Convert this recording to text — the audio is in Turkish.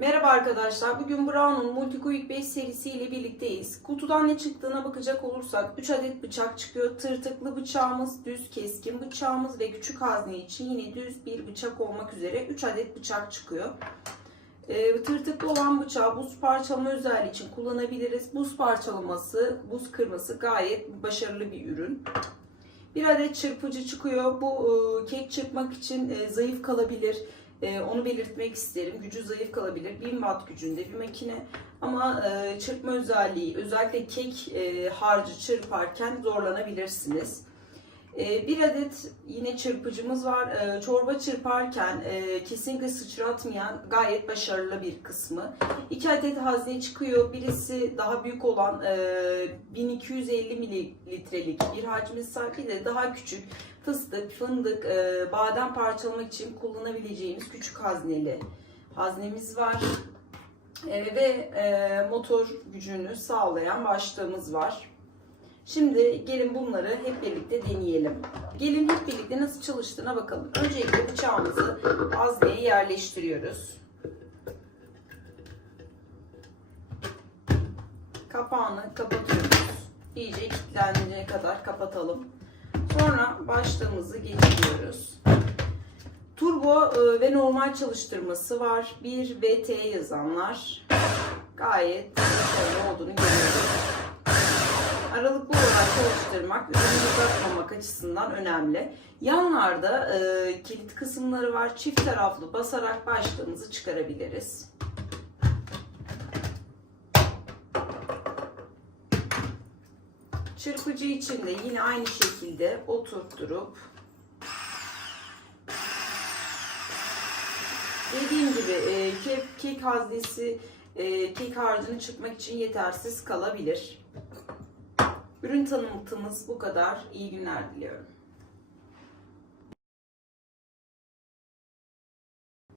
Merhaba arkadaşlar. Bugün Brown'un Multiquick 5 serisiyle birlikteyiz. Kutudan ne çıktığına bakacak olursak 3 adet bıçak çıkıyor. Tırtıklı bıçağımız, düz keskin bıçağımız ve küçük hazne için yine düz bir bıçak olmak üzere 3 adet bıçak çıkıyor. Ee, tırtıklı olan bıçağı buz parçalama özelliği için kullanabiliriz. Buz parçalaması, buz kırması gayet başarılı bir ürün. Bir adet çırpıcı çıkıyor. Bu e, kek çırpmak için e, zayıf kalabilir. E, onu belirtmek isterim. Gücü zayıf kalabilir. 1000 watt gücünde bir makine. Ama e, çırpma özelliği özellikle kek e, harcı çırparken zorlanabilirsiniz. E, bir adet yine çırpıcımız var. E, çorba çırparken e, kesinlikle sıçratmayan gayet başarılı bir kısmı. İki adet hazne çıkıyor. Birisi daha büyük olan e, 1250 mililitrelik bir hacmi sahip de daha küçük fıstık, fındık, e, badem parçalamak için kullanabileceğimiz küçük hazneli haznemiz var. E, ve e, motor gücünü sağlayan başlığımız var. Şimdi gelin bunları hep birlikte deneyelim. Gelin hep birlikte nasıl çalıştığına bakalım. Öncelikle bıçağımızı hazneye yerleştiriyoruz. Kapağını kapatıyoruz. İyice kilitlenene kadar kapatalım. Sonra başlığımızı geçiriyoruz. Turbo e, ve normal çalıştırması var. 1 VT yazanlar gayet başarılı olduğunu görüyoruz. Aralıklı olarak çalıştırmak, ürünü uzatmamak açısından önemli. Yanlarda e, kilit kısımları var. Çift taraflı basarak başlığımızı çıkarabiliriz. Çırpıcı için de yine aynı şekilde oturtturup dediğim gibi e, kek, kek haznesi e, kek harcını çıkmak için yetersiz kalabilir. Ürün tanıtımımız bu kadar. İyi günler diliyorum.